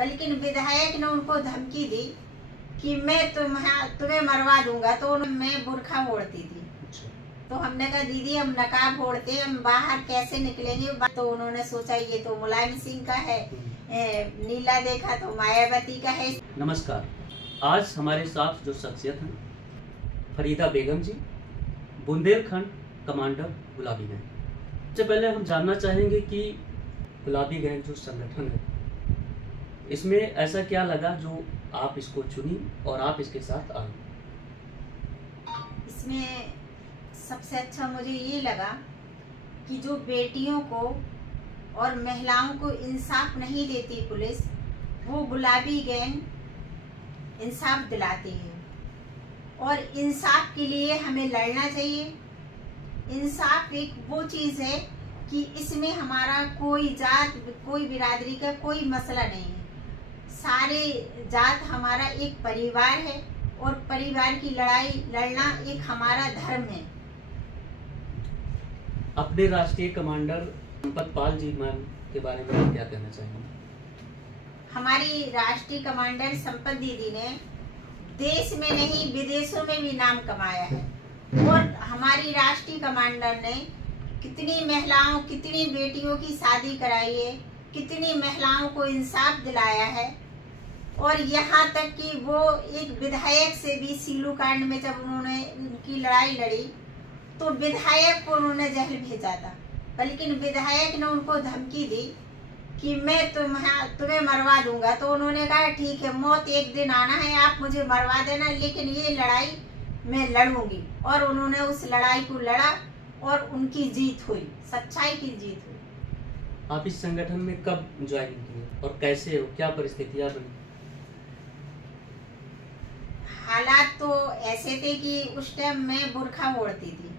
लेकिन विधायक ने उनको धमकी दी कि मैं तुम्हें मरवा दूंगा, तो मैं बुर्खा ओढ़ती थी। तो हमने कहा दीदी हम नकाब ओढ़ते, हम बाहर कैसे निकलेंगे। तो उन्होंने सोचा ये तो मुलायम सिंह का है, नीला देखा तो मायावती का है। नमस्कार, आज हमारे साथ जो शख्सियत हैं फरीदा बेगम जी, बुंदेलखंड कमांडर गुलाबी गैंग। सबसे पहले हम जानना चाहेंगे कि गुलाबी गैंग जो संगठन है, इसमें ऐसा क्या लगा जो आप इसको चुनी और आप इसके साथ आए? इसमें सबसे अच्छा मुझे ये लगा कि जो बेटियों को और महिलाओं को इंसाफ नहीं देती पुलिस, वो गुलाबी गैंग इंसाफ दिलाती है। और इंसाफ के लिए हमें लड़ना चाहिए। इंसाफ एक वो चीज़ है कि इसमें हमारा कोई जात, कोई बिरादरी का कोई मसला नहीं है। सारे जात हमारा एक परिवार है और परिवार की लड़ाई लड़ना एक हमारा धर्म है। अपने राष्ट्रीय कमांडर संपत पाल जी मैम के बारे में आप क्या कहना चाहेंगे? हमारी राष्ट्रीय कमांडर संपत दीदी ने देश में नहीं विदेशों में भी नाम कमाया है। और हमारी राष्ट्रीय कमांडर ने कितनी महिलाओं, कितनी बेटियों की शादी कराई है, कितनी महिलाओं को इंसाफ दिलाया है। और यहाँ तक कि वो एक विधायक से भी सीलू कांड में जब उन्होंने उनकी लड़ाई लड़ी तो विधायक को उन्होंने जेल भेजा था। लेकिन विधायक ने उनको धमकी दी कि मैं तुम्हें मरवा दूंगा। तो उन्होंने कहा ठीक है, मौत एक दिन आना है, आप मुझे मरवा देना, लेकिन ये लड़ाई मैं लड़ूंगी। और उन्होंने उस लड़ाई को लड़ा और उनकी जीत हुई, सच्चाई की जीत हुई। आप इस संगठन में कब ज्वाइन किए और कैसे हो, क्या परिस्थितियां बनी? हालात तो ऐसे थे कि उस टाइम मैं बुर्खा ओढ़ती थी।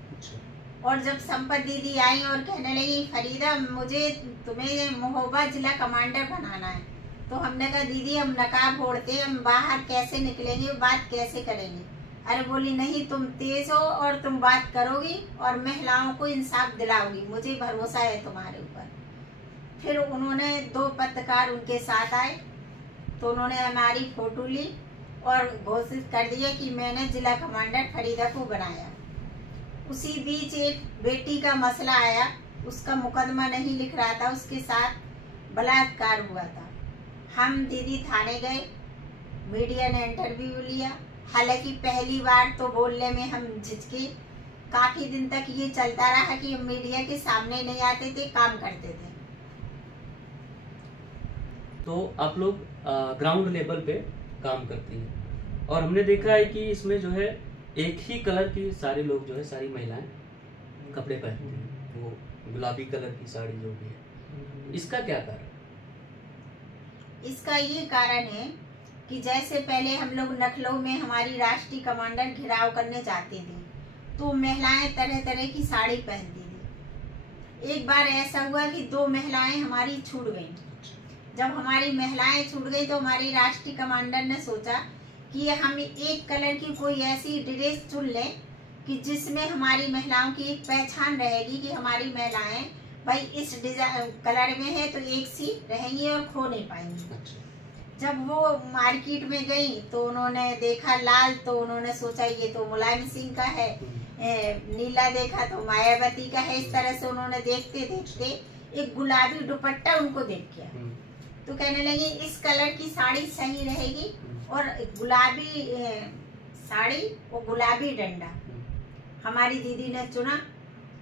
और जब संपत दीदी आई और कहने लगी फरीदा मुझे तुम्हें महोबा जिला कमांडर बनाना है, तो हमने कहा दीदी हम नकाब ओढ़ते, हम बाहर कैसे निकलेंगे, बात कैसे करेंगे। अरे बोली नहीं, तुम तेज हो और तुम बात करोगी और महिलाओं को इंसाफ दिलाओगी, मुझे भरोसा है तुम्हारे ऊपर। फिर उन्होंने 2 पत्रकार उनके साथ आए, तो उन्होंने हमारी फोटो ली और घोषित कर दिया कि मैंने जिला कमांडर फरीदा को बनाया। उसी बीच एक बेटी का मसला आया, उसका मुकदमा नहीं लिख रहा था, उसके साथ बलात्कार हुआ था। हम दीदी थाने गए, मीडिया ने इंटरव्यू लिया। हालांकि पहली बार तो बोलने में हम झिझके, काफी दिन तक ये चलता रहा कि हम मीडिया के सामने नहीं आते थे, काम करते थे। तो आप लोग ग्राउंड लेवल पे काम करती हैं और हमने देखा है कि इसमें जो है एक ही कलर की सारे लोग जो है, सारी महिलाएं कपड़े पहनती हैं, वो गुलाबी कलर की साड़ी जो भी है, इसका क्या कारण? इसका ये कारण है कि जैसे पहले हम लोग नखलऊ में हमारी राष्ट्रीय कमांडर घिराव करने जाती थी, तो महिलाएं तरह तरह की साड़ी पहनती थी। एक बार ऐसा हुआ कि 2 महिलाएं हमारी छूट गईं। जब हमारी महिलाएं छूट गई तो हमारी राष्ट्रीय कमांडर ने सोचा कि हम एक कलर की कोई ऐसी ड्रेस चुन लें कि जिसमें हमारी महिलाओं की एक पहचान रहेगी कि हमारी महिलाएं भाई इस कलर में है तो एक सी रहेंगी और खो नहीं पाएंगी। जब वो मार्केट में गई तो उन्होंने देखा लाल, तो उन्होंने सोचा ये तो मुलायम सिंह का है, नीला देखा तो मायावती का है। इस तरह से उन्होंने देखते देखते एक गुलाबी दुपट्टा उनको देख गया, तो कहने लगी इस कलर की साड़ी सही रहेगी और गुलाबी साड़ी और गुलाबी डंडा हमारी दीदी ने चुना।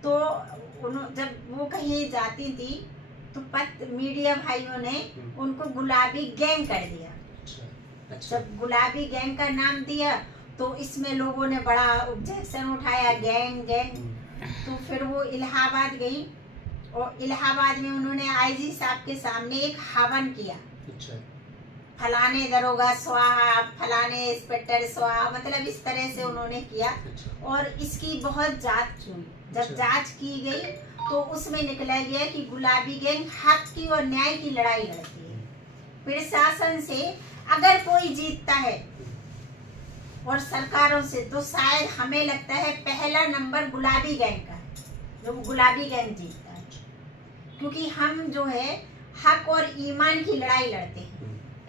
तो जब वो कहीं जाती थी तो मीडिया भाइयों ने उनको गुलाबी गैंग कर दिया। अच्छा। जब गुलाबी गैंग का नाम दिया तो इसमें लोगों ने बड़ा ऑब्जेक्शन उठाया, गैंग गैंग। तो फिर वो इलाहाबाद गई और इलाहाबाद में उन्होंने आईजी साहब के सामने एक हवन किया। अच्छा। फलाने दरोगा स्वाहा, फलाने इंस्पेक्टर स्वाहा, मतलब इस तरह से उन्होंने किया। अच्छा। और इसकी बहुत जांच हुई। जब अच्छा। जांच की गई तो उसमें निकला गया कि गुलाबी गैंग हक की और न्याय की लड़ाई लड़ती है। प्रशासन से अगर कोई जीतता है और सरकारों से, तो शायद हमें लगता है पहला नंबर गुलाबी गैंग का है, जो गुलाबी गैंग जीतता है। क्योंकि हम जो है हक और ईमान की लड़ाई लड़ते हैं।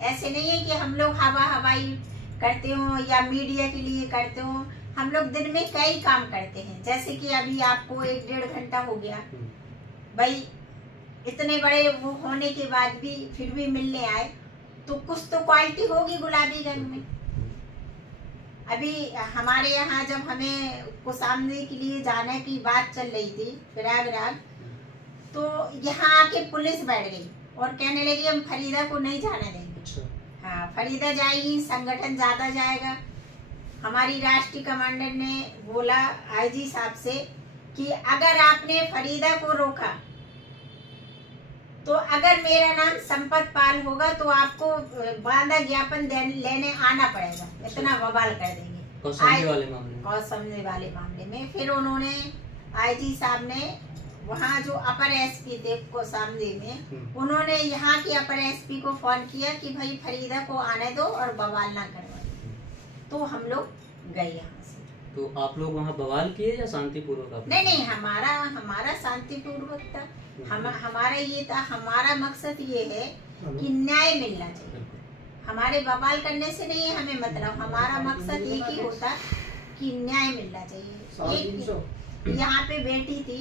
ऐसे नहीं है कि हम लोग हवाई करते हो या मीडिया के लिए करते हो। हम लोग दिन में कई काम करते हैं, जैसे कि अभी आपको 1-1.5 घंटा हो गया भाई, इतने बड़े वो होने के बाद भी फिर भी मिलने आए, तो कुछ तो क्वालिटी होगी गुलाबीगंज में। अभी हमारे यहाँ जब हमें कोसामने के लिए जाने की बात चल रही थी प्रयागराज, तो यहाँ आके पुलिस बैठ गई और कहने लगी हम फरीदा को नहीं जाने देंगे। हाँ, फरीदा जाएगी, संगठन ज्यादा जाएगा। हमारी राष्ट्रीय कमांडर ने बोला आईजी साहब से कि अगर आपने फरीदा को रोका तो अगर मेरा नाम संपत पाल होगा तो आपको बांधा ज्ञापन लेने आना पड़ेगा, इतना बवाल कर देंगे कौशमने वाले मामले में। फिर उन्होंने आईजी साहब ने वहाँ जो अपर एसपी थे कोसामने में, उन्होंने यहाँ के अपर एसपी को फोन किया कि भाई फरीदा को आने दो और बवाल ना करवाइए। तो हम लोग गए यहाँ से। तो आप लोग वहाँ बवाल किए या शांतिपूर्वक? नहीं, हमारा शांतिपूर्वक था। हमारा ये था, हमारा मकसद ये है कि न्याय मिलना चाहिए। हमारे बवाल करने से नहीं है हमें मतलब, हमारा मकसद एक ही होता कि न्याय मिलना चाहिए। एक यहाँ पे बेटी थी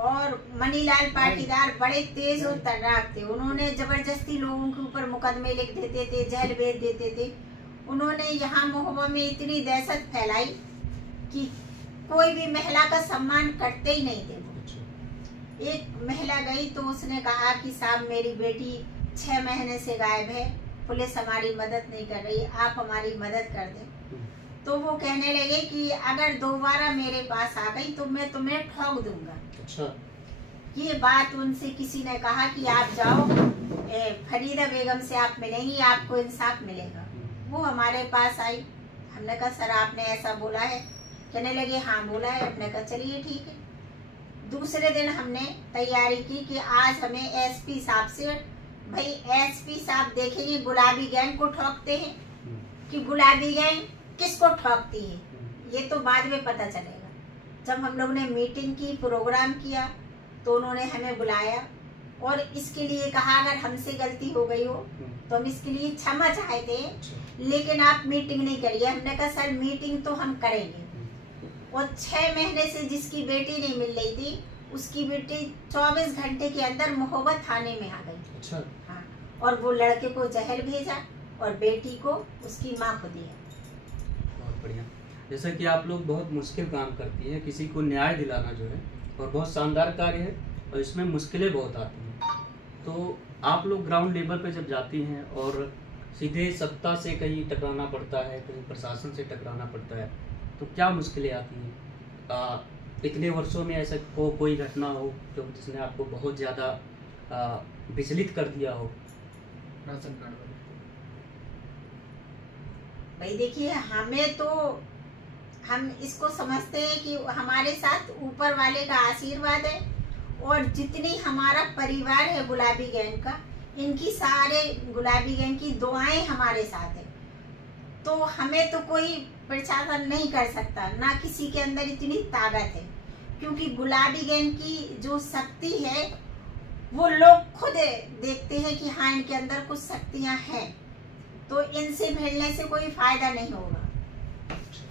और मनीलाल पाटीदार बड़े तेज और तर्राक थे। उन्होंने जबरदस्ती लोगों के ऊपर मुकदमे लिख देते थे, जेल भेज देते थे। उन्होंने यहाँ महोबा में इतनी दहशत फैलाई कि कोई भी महिला का सम्मान करते ही नहीं थे। एक महिला गई तो उसने कहा कि साहब मेरी बेटी 6 महीने से गायब है, पुलिस हमारी मदद नहीं कर रही, आप हमारी मदद कर दें। तो वो कहने लगे कि अगर दोबारा मेरे पास आ गई तो मैं तुम्हें ठोक दूंगा। अच्छा। ये बात उनसे किसी ने कहा कि आप जाओ फरीदा बेगम से आप मिलेंगी, आपको इंसाफ मिलेगा। वो हमारे पास आई, हमने कहा सर आपने ऐसा बोला है? कहने लगे हाँ बोला है। हमने कहा चलिए ठीक है। दूसरे दिन हमने तैयारी की कि आज हमें एसपी साहब से, भाई एसपी साहब देखेंगे गुलाबी गैंग को ठोकते हैं कि गुलाबी गैंग किसको ठोकती है, ये तो बाद में पता चलेगा। जब हम लोग ने मीटिंग की, प्रोग्राम किया, तो उन्होंने हमें बुलाया और इसके लिए कहा अगर हमसे गलती हो गई हो तो हम इसके लिए क्षमा चाहते हैं, लेकिन आप मीटिंग नहीं करिए। हमने कहा सर मीटिंग तो हम करेंगे। और 6 महीने से जिसकी बेटी नहीं मिल रही थी, उसकी बेटी 24 घंटे के अंदर महोबा थाने में आ गई। अच्छा। हाँ, और वो लड़के को जहर भेजा और बेटी को उसकी माँ को दिया। बहुत बढ़िया। जैसा कि आप लोग बहुत मुश्किल काम करती हैं, किसी को न्याय दिलाना जो है और बहुत शानदार कार्य है और इसमें मुश्किलें बहुत आती हैं। तो आप लोग ग्राउंड लेवल पे जब जाती हैं और सीधे सत्ता से कहीं टकराना पड़ता है, कहीं प्रशासन से टकराना पड़ता है, तो क्या मुश्किलें आती हैं? इतने वर्षों में ऐसा कोई घटना हो जो जिसने आपको बहुत ज़्यादा विचलित कर दिया हो? राशन कार्ड वाले भाई देखिए, हमें तो हम इसको समझते हैं कि हमारे साथ ऊपर वाले का आशीर्वाद है और जितनी हमारा परिवार है गुलाबी गैंग का, इनकी सारे गुलाबी गैंग की दुआएं हमारे साथ है। तो हमें तो कोई प्रशासन नहीं कर सकता, ना किसी के अंदर इतनी ताकत है, क्योंकि गुलाबी गैंग की जो शक्ति है वो लोग खुद देखते हैं कि हाँ इनके अंदर कुछ शक्तियां हैं, तो इनसे भिड़ने से कोई फायदा नहीं होगा।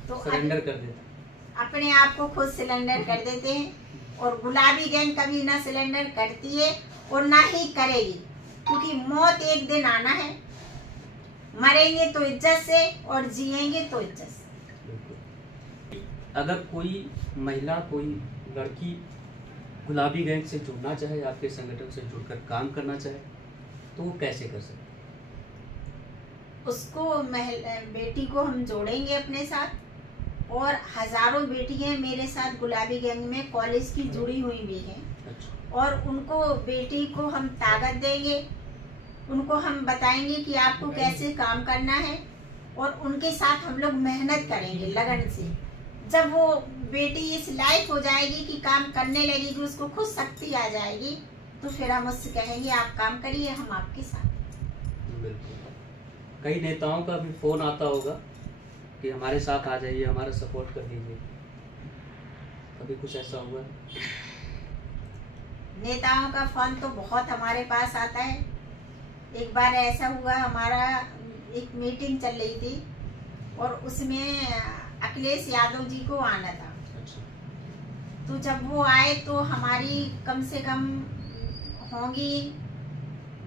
तो सरेंडर कर देता, अपने आप को खुद सिलेंडर कर देते हैं। और गुलाबी गैंग कभी ना सिलेंडर करती है और ना ही करेगी, क्योंकि मौत एक दिन आना है। मरेंगे तो इज्जत से और जिएंगे तो इज्जत से। अगर कोई महिला, कोई लड़की गुलाबी गैंग से जुड़ना चाहे, आपके संगठन से जुड़कर काम करना चाहे, तो वो कैसे कर सकते? उसको बेटी को हम जोड़ेंगे अपने साथ, और हजारों बेटियां मेरे साथ गुलाबी गैंग में कॉलेज की जुड़ी हुई भी हैं। अच्छा। और उनको, बेटी को हम ताकत देंगे, उनको हम बताएंगे कि आपको कैसे काम करना है, और उनके साथ हम लोग मेहनत करेंगे लगन से। जब वो बेटी इस लायक हो जाएगी कि काम करने लगेगी, उसको खुद शक्ति आ जाएगी, तो फिर हम उससे कहेंगे आप काम करिए, हम आपके साथ। बिल्कुल। कई नेताओं का भी फोन आता होगा कि हमारे साथ आ जाइए, हमारा सपोर्ट कर दीजिए, कभी कुछ ऐसा हुआ? नेताओं का फोन तो बहुत हमारे पास आता है, एक बार ऐसा हुआ, हमारा एक मीटिंग चल रही थी और उसमें अखिलेश यादव जी को आना था। अच्छा। तो जब वो आए तो हमारी कम से कम होंगी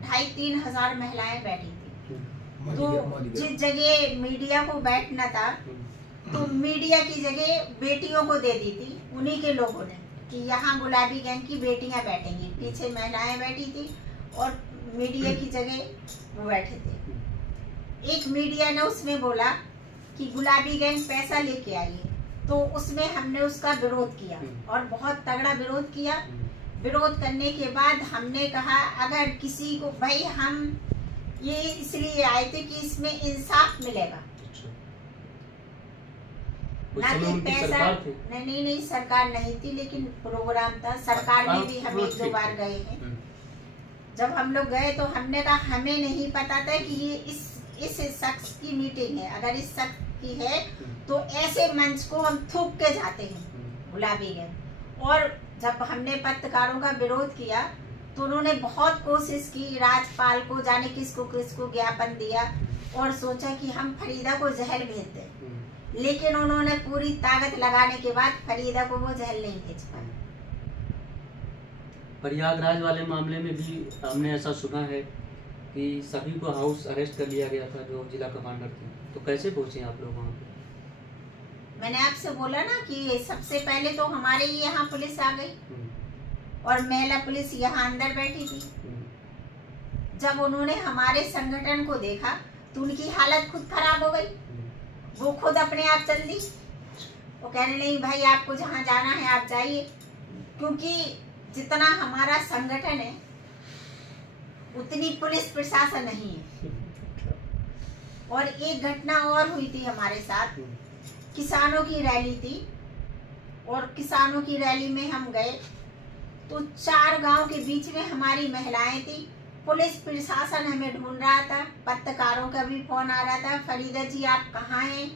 2,500-3 हजार महिलाएं बैठी थी। तो जिस जगह मीडिया को बैठना था तो मीडिया की जगह बेटियों को दे दी थी उन्हीं के लोगों ने कि यहाँ गुलाबी गैंग की बेटियां बैठेंगी। पीछे महिलाएं बैठी थी और मीडिया की जगह वो बैठे थे। एक मीडिया ने उसमें बोला कि गुलाबी गैंग पैसा लेके आई है, तो उसमें हमने उसका विरोध किया और बहुत तगड़ा विरोध किया। विरोध करने के बाद हमने कहा अगर किसी को, भाई हम ये इसलिए आए थे कि इसमें इंसाफ मिलेगा, ना कि पैसा। नहीं सरकार नहीं थी, लेकिन प्रोग्राम था। सरकार में भी हम 1-2 बार गए हैं। जब हम लोग गए तो हमने कहा हमें नहीं पता था कि ये इस शख्स की मीटिंग है। अगर इस शख्स की है तो ऐसे मंच को हम थूक के जाते हैं गुलाबी गैंग। और जब हमने पत्रकारों का विरोध किया तो उन्होंने बहुत कोशिश की, राजपाल को जाने किसको ज्ञापन दिया और सोचा कि हम फरीदा को जहर भेज दें, लेकिन उन्होंने पूरी ताकत लगाने के बाद फरीदा को वो जहर नहीं भेज पाए। प्रयागराज वाले मामले में भी हमने ऐसा सुना है कि सभी को हाउस अरेस्ट कर लिया गया था जो जिला कमांडर थे, तो कैसे पहुंचे आप लोग वहाँ पे? मैंने आपसे बोला ना कि सबसे पहले तो हमारे यहाँ पुलिस आ गई और महिला पुलिस यहाँ अंदर बैठी थी। जब उन्होंने हमारे संगठन को देखा तो उनकी हालत खुद खराब हो गई। वो खुद अपने आप चल दी। वो कहने नहीं भाई आपको जहाँ जाना है आप जाइए, क्योंकि जितना हमारा संगठन है उतनी पुलिस प्रशासन नहीं है। और एक घटना और हुई थी हमारे साथ, किसानों की रैली थी और किसानों की रैली में हम गए तो 4 गांव के बीच में हमारी महिलाएं थी। पुलिस प्रशासन हमें ढूंढ रहा था, पत्रकारों का भी फोन आ रहा था, फरीदा जी आप कहाँ हैं।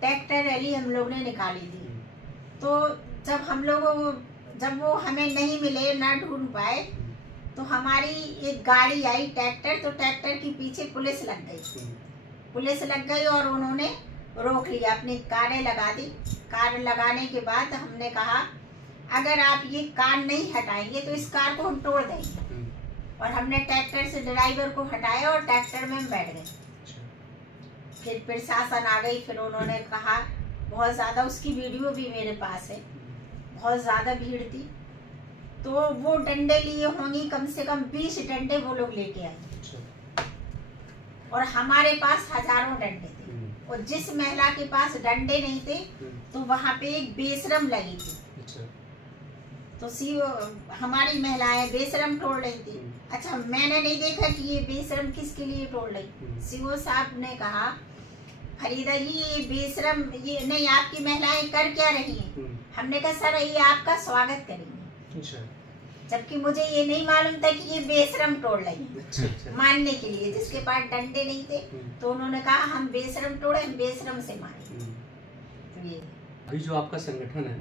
ट्रैक्टर रैली हम लोग ने निकाली थी। तो जब वो हमें नहीं मिले, ना ढूंढ पाए, तो हमारी एक गाड़ी आई ट्रैक्टर, तो ट्रैक्टर के पीछे पुलिस लग गई और उन्होंने रोक लिया, अपनी कारें लगा दी। कार लगाने के बाद हमने कहा अगर आप ये कार नहीं हटाएंगे तो इस कार को हम तोड़ देंगे। और हमने ट्रैक्टर से ड्राइवर को हटाया और ट्रैक्टर में हम बैठ गए। फिर प्रशासन आ गई, फिर उन्होंने कहा बहुत ज्यादा, उसकी वीडियो भी मेरे पास है, बहुत ज्यादा भीड़ थी। तो वो डंडे लिए होंगी, कम से कम 20 डंडे वो लोग लेके आए और हमारे पास हजारों डंडे थे। और जिस महिला के पास डंडे नहीं थे तो वहां पे एक बेशरम लगी थी। तो हमारी महिलाएं बेशरम तोड़ रही थी। अच्छा, मैंने नहीं देखा कि ये बेशरम किसके लिए तोड़ रही। सीओ साहब ने कहा फरीदा जी ये बेशरम ये नहीं, आपकी महिलाएं कर क्या रही हैं। हमने कहा सर ये आपका स्वागत करेंगे, जबकि मुझे ये नहीं मालूम था कि ये बेशरम तोड़ रही है। मारने के लिए जिसके पास डंडे नहीं थे, तो उन्होंने कहा हम बेशरम तोड़े, हम बेशरम से मारे। तो ये अभी जो आपका संगठन है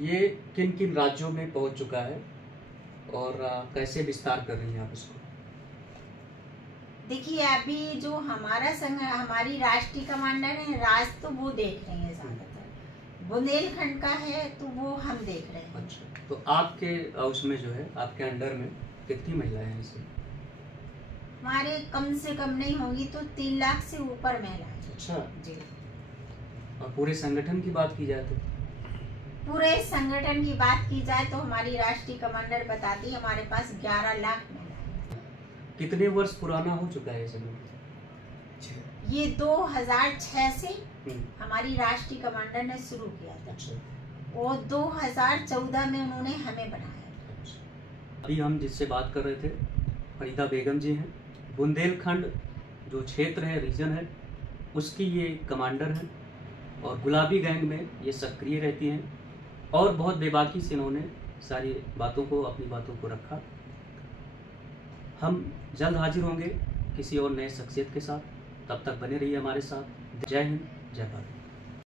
ये किन किन राज्यों में पहुंच चुका है और कैसे विस्तार कर रही हैं आप इसको? देखिए अभी जो हमारा संघ, हमारी राष्ट्रीय कमांडर है, राज तो वो देख रहे हैं ज्यादातर। बुंदेलखंड का है तो वो हम देख रहे हैं। अच्छा, तो आपके उसमें जो है आपके अंडर में कितनी महिलाएं हैं इसमें? हमारे कम से कम नहीं होंगी तो 3 लाख से ऊपर महिलाएं। अच्छा जी। और पूरे संगठन की बात की जाए तो? पूरे संगठन की बात की जाए तो हमारी राष्ट्रीय कमांडर बताती हमारे पास 11 लाख महिलाएं। कितने वर्ष पुराना हो चुका है संगठन? ये 2006 से हमारी राष्ट्रीय कमांडर ने शुरू किया था। अच्छा। और 2014 में उन्होंने हमें बनाया। अच्छा। अभी हम जिससे बात कर रहे थे फरीदा बेगम जी हैं। बुंदेलखंड जो क्षेत्र है, रीजन है, उसकी ये कमांडर हैं और गुलाबी गैंग में ये सक्रिय रहती हैं और बहुत बेबाकी से इन्होंने सारी बातों को, अपनी बातों को रखा। हम जल्द हाजिर होंगे किसी और नए शख्सियत के साथ, तब तक बने रहिए हमारे साथ। जय हिंद, जय भारत।